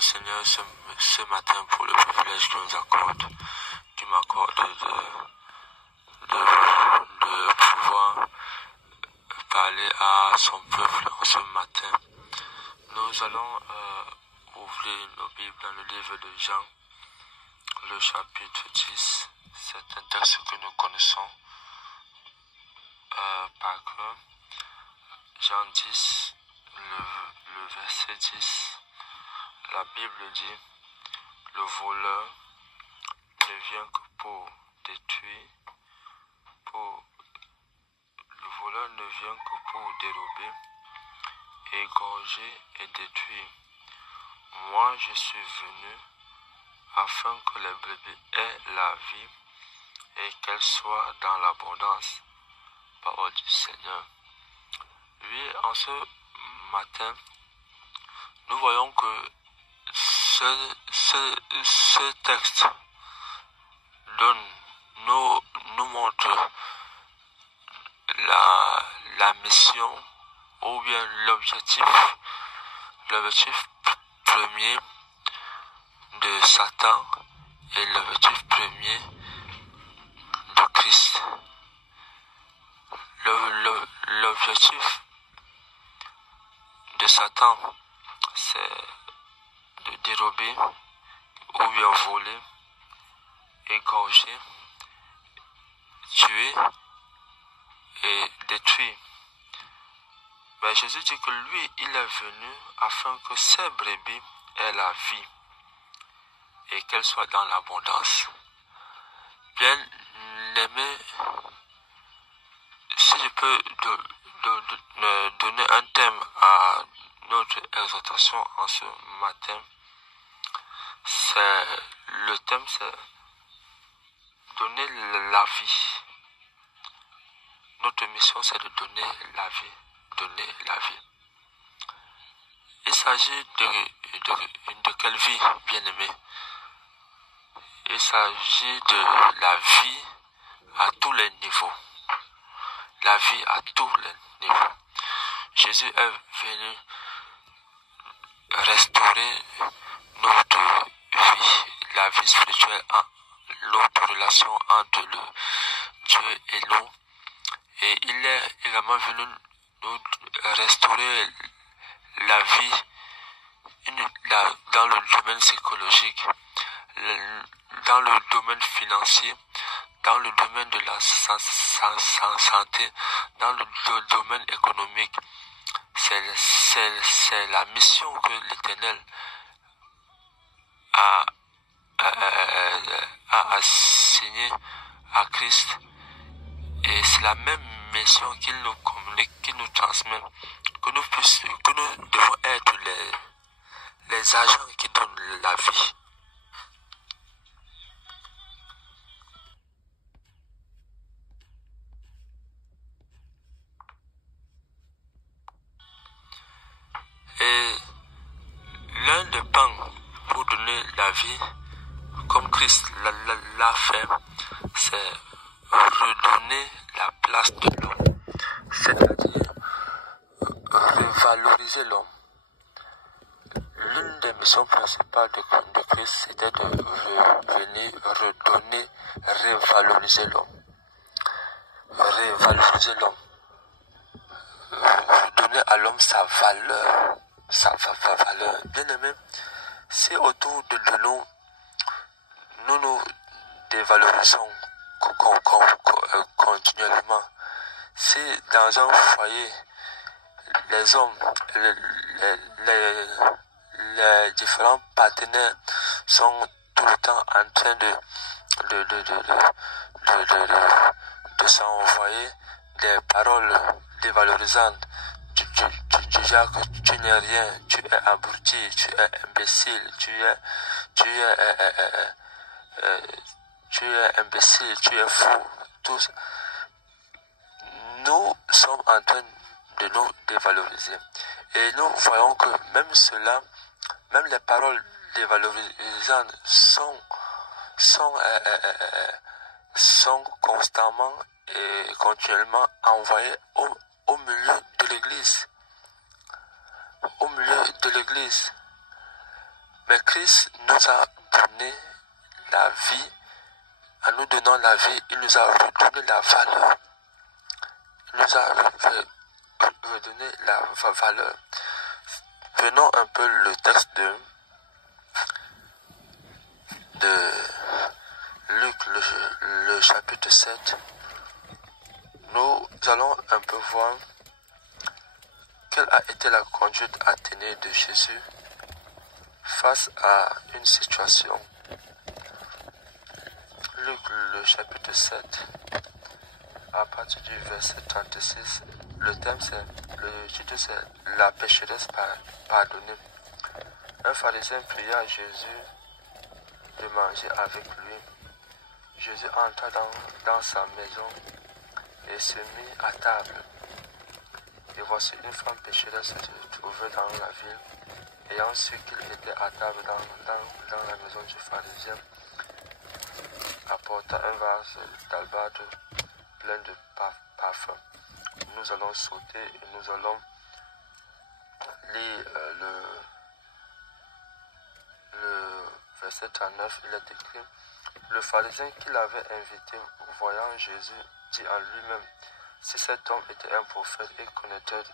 le Seigneur ce matin pour le privilège qu'il nous accorde, qu'il m'accorde de pouvoir parler à son peuple ce matin. Nous allons ouvrir nos Bibles dans le livre de Jean, le chapitre 10. C'est un texte que nous connaissons par cœur. Jean 10, le verset 10. La Bible dit: le voleur ne vient que pour détruire, le voleur ne vient que pour dérober, égorger et détruire. Moi, je suis venu afin que les brebis aient la vie et qu'elle soit dans l'abondance. Parole du Seigneur. Oui, en ce matin, nous voyons que ce texte nous montre la mission ou bien l'objectif premier de Satan et l'objectif premier de Christ. L'objectif de Satan, c'est de dérober ou bien voler, égorger, tuer et détruire. Mais Jésus dit que lui, il est venu afin que ces brebis aient la vie et qu'elles soient dans l'abondance. Bien aimé, si je peux donner un thème à notre exhortation en ce matin, le thème c'est donner la vie. Notre mission c'est de donner la vie. Donner la vie. Il s'agit de quelle vie, bien aimé? Il s'agit de la vie à tous les niveaux. La vie à tous les niveaux. Jésus est venu restaurer notre vie, la vie spirituelle, notre relation entre le Dieu et nous. Et il est également venu nous restaurer la vie dans le domaine psychologique, dans le domaine financier, dans le domaine de la santé, dans le domaine économique. C'est la mission que l'Éternel a assignée à Christ. Et c'est la même mission qu'il nous communique, qu'il nous transmet, que nous devons être les agents qui donnent la vie. Et l'un des pans pour donner la vie, comme Christ l'a fait, c'est redonner la place de l'homme, c'est-à-dire revaloriser l'homme. L'une des missions principales de Christ, c'était de venir redonner, revaloriser l'homme. Revaloriser l'homme. Redonner à l'homme sa valeur. Sa valeur. Bien aimé, si autour de nous, nous dévalorisons continuellement, si dans un foyer, les hommes, les différents partenaires sont tout le temps en train de s'envoyer des paroles dévalorisantes du genre que tu n'es rien, tu es abruti, tu es imbécile, tu es imbécile, tu es fou, tous. Nous sommes en train de nous dévaloriser. Et nous voyons que même cela, même les paroles dévalorisantes sont constamment et continuellement envoyées au milieu de l'Église. Au milieu de l'Église. Mais Christ nous a donné la vie. En nous donnant la vie, il nous a redonné la valeur. Il nous a redonné la valeur. Prenons un peu le texte de Luc, le chapitre 7. Nous allons un peu voir quelle a été la conduite atténée de Jésus face à une situation. Luc, le chapitre 7, à partir du verset 36, le titre c'est la pécheresse pardonnée. Un pharisien pria à Jésus de manger avec lui. Jésus entra dans sa maison et se mit à table. Et voici une femme pécheresse se trouvait dans la ville, ayant su qu'il était à table dans la maison du pharisien, apporta un vase d'albâtre plein de parfum. Nous allons sauter et nous allons lire le verset 39. Il est écrit: le pharisien qui l'avait invité, voyant Jésus, dit en lui-même: si cet homme était un prophète et connaîtrait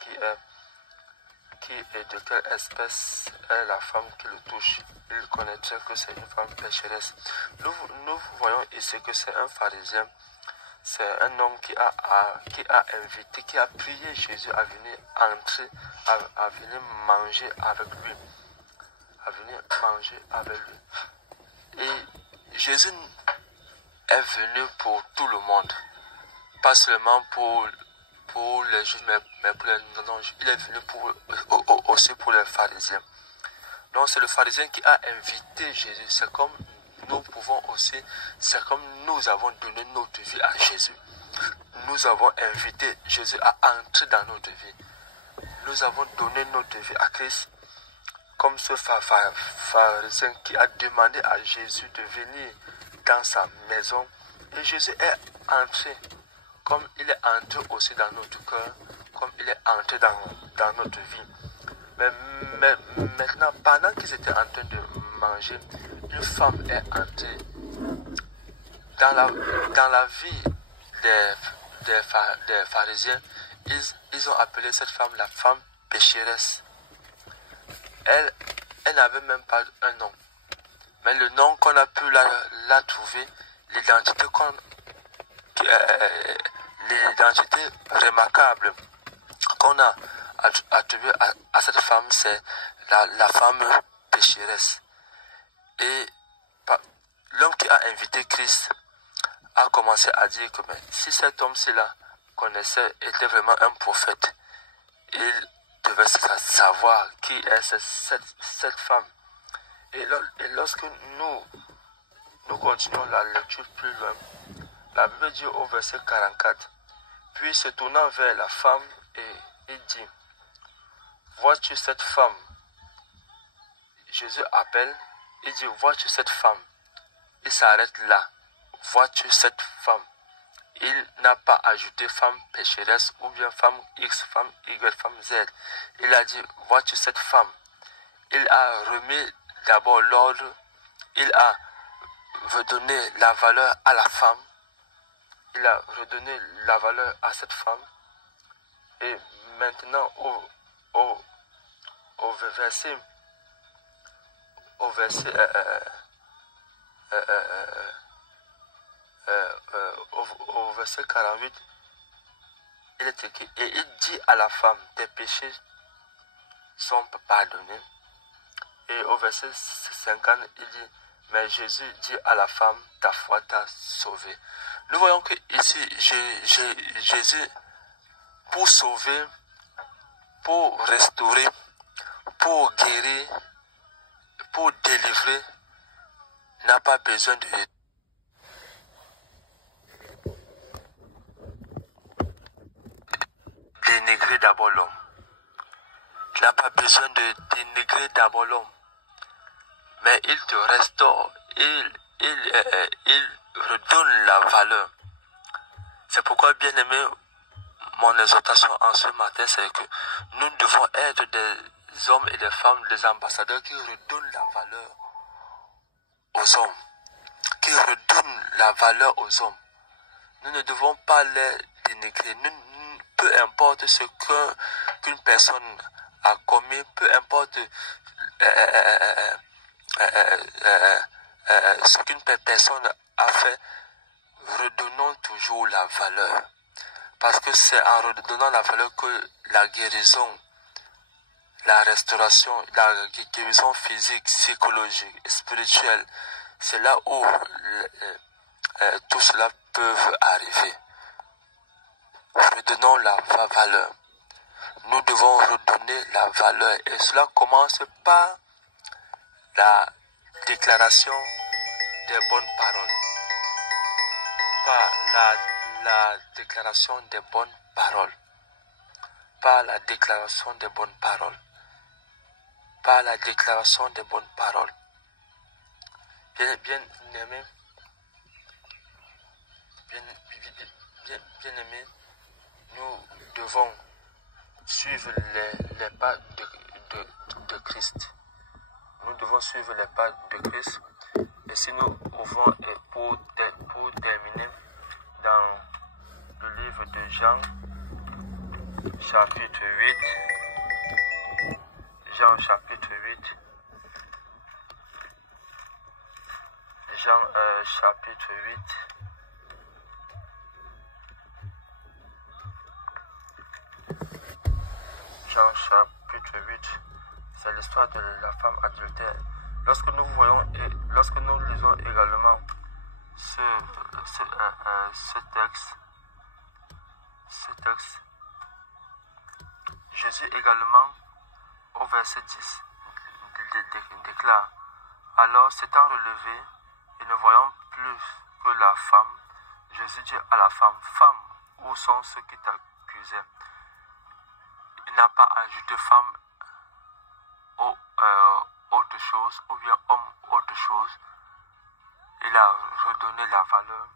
qui et de quelle espèce est la femme qui le touche, il connaîtrait que c'est une femme pécheresse. Nous voyons ici que c'est un pharisien, c'est un homme qui a invité, qui a prié Jésus à venir entrer, à venir manger avec lui. Et Jésus est venu pour tout le monde, pas seulement pour les juifs, mais pour les non-juifs. Il est venu aussi pour les pharisiens. Donc c'est le pharisien qui a invité Jésus. C'est comme nous pouvons aussi, c'est comme nous avons donné notre vie à Jésus. Nous avons invité Jésus à entrer dans notre vie. Nous avons donné notre vie à Christ, comme ce pharisien qui a demandé à Jésus de venir dans sa maison. Et Jésus est entré, comme il est entré aussi dans notre cœur, comme il est entré dans notre vie. Mais maintenant, pendant qu'ils étaient en train de manger, une femme est entrée dans la vie des pharisiens. Ils ont appelé cette femme la femme pécheresse. Elle n'avait même pas un nom. Mais le nom qu'on a pu la trouver, l'identité remarquable qu'on a attribuée à cette femme, c'est la femme pécheresse. Et l'homme qui a invité Christ a commencé à dire que si cet homme-ci-là était vraiment un prophète, il devait savoir qui est cette femme. Et lorsque nous continuons la lecture plus loin, la Bible dit au verset 44, puis se tournant vers la femme, et il dit: vois-tu cette femme? Jésus appelle, il dit: vois-tu cette femme? Il s'arrête là. Vois-tu cette femme? Il n'a pas ajouté femme pécheresse ou bien femme X, femme Y, femme Z. Il a dit: vois-tu cette femme? Il a remis d'abord l'ordre. Il a redonné la valeur à la femme. Il a redonné la valeur à cette femme. Et maintenant, au verset au verset 48, il est écrit: et il dit à la femme: tes péchés sont pardonnés. Et au verset 50, il dit: mais Jésus dit à la femme: ta foi t'a sauvée. Nous voyons que ici, Jésus, pour sauver, pour restaurer, pour guérir, pour délivrer, n'a pas besoin de dénigrer d'abord l'homme. Il n'a pas besoin de dénigrer d'abord l'homme. Mais il te restaure, il redonne la valeur. C'est pourquoi, bien-aimé, mon exhortation en ce matin, c'est que nous devons être des hommes et des femmes, des ambassadeurs qui redonnent la valeur aux hommes, qui redonnent la valeur aux hommes. Nous ne devons pas les dénigrer. Peu importe ce qu'une personne a commis, peu importe ce qu'une personne a fait, redonnons toujours la valeur. Parce que c'est en redonnant la valeur que la guérison, la restauration, la guérison physique, psychologique, spirituelle, c'est là où tout cela peut arriver. Redonnons la valeur. Nous devons redonner la valeur. Et cela commence par la déclaration des bonnes paroles. Par la déclaration des bonnes paroles. Par la déclaration des bonnes paroles. Par la déclaration des bonnes paroles. Bien aimé, nous devons suivre les pas de Christ. Nous devons suivre les pas de Christ. Et si nous ouvrons, pour terminer, dans le livre de Jean, chapitre 8, Jean chapitre 8, Jean chapitre 8, Jean chapitre 8, c'est l'histoire de la femme adultère. Lorsque nous voyons et lorsque nous lisons également ce texte, Jésus également au verset 10 déclare: alors s'étant relevé et ne voyant plus que la femme, Jésus dit à la femme: femme, où sont ceux qui t'accusaient? Il n'a pas ajouté femme autre chose, ou bien homme autre chose. Il a redonné la valeur.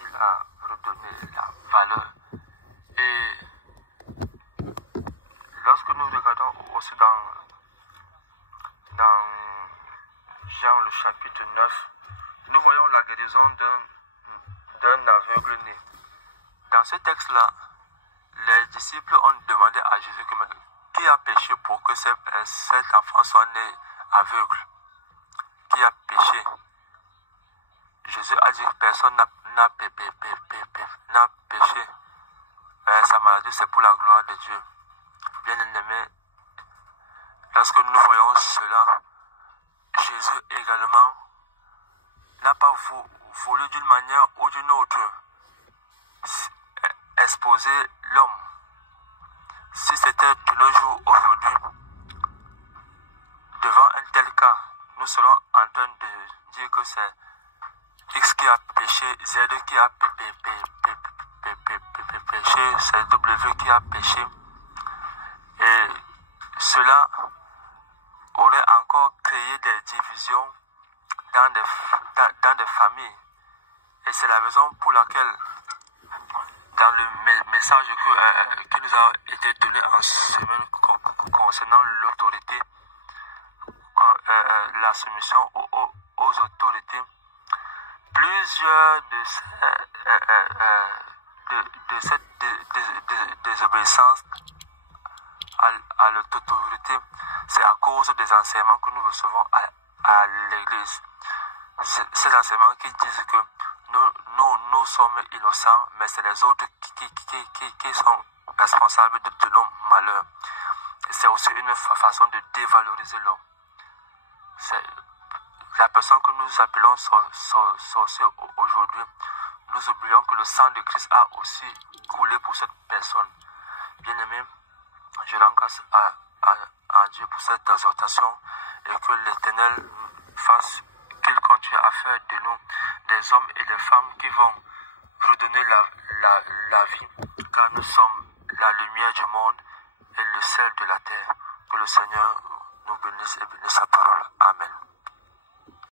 Il a redonné la valeur. Et lorsque nous regardons aussi dans Jean le chapitre 9, nous voyons la guérison d'un aveugle né. Dans ce texte-là, les disciples ont demandé à Jésus qui a péché pour que cet enfant soit né aveugle. Qui a péché? Jésus a dit que personne n'a péché. Sa maladie, c'est pour la gloire de Dieu. Bien aimé, lorsque nous voyons cela, Jésus également n'a pas voulu d'une manière ou d'une autre exposer l'homme. Si c'était de nos jours aujourd'hui, devant un tel cas, nous serons en train de dire que c'est X qui a péché, Z qui a péché, c'est W qui a péché. Et cela aurait encore créé des divisions dans des familles. Et c'est la raison pour laquelle, dans le message qui nous a été donné en semaine concernant l'autorité, la soumission aux autorités, plusieurs de cette désobéissance à l'autorité, c'est à cause des enseignements que nous recevons à l'église. Ces enseignements qui disent que nous sommes innocents, mais c'est les autres qui sont responsables de nos malheurs. C'est aussi une façon de dévaloriser l'homme. C'est la personne que nous appelons sorcier aujourd'hui. Nous oublions que le sang de Christ a aussi coulé pour cette personne. Bien aimé, je rends grâce à Dieu pour cette exhortation et que l'Éternel fasse qu'il continue à faire de nous des hommes et des femmes qui vont redonner la vie, car nous sommes la lumière du monde et le sel de la terre. Que le Seigneur nous bénisse et bénisse sa parole. Amen.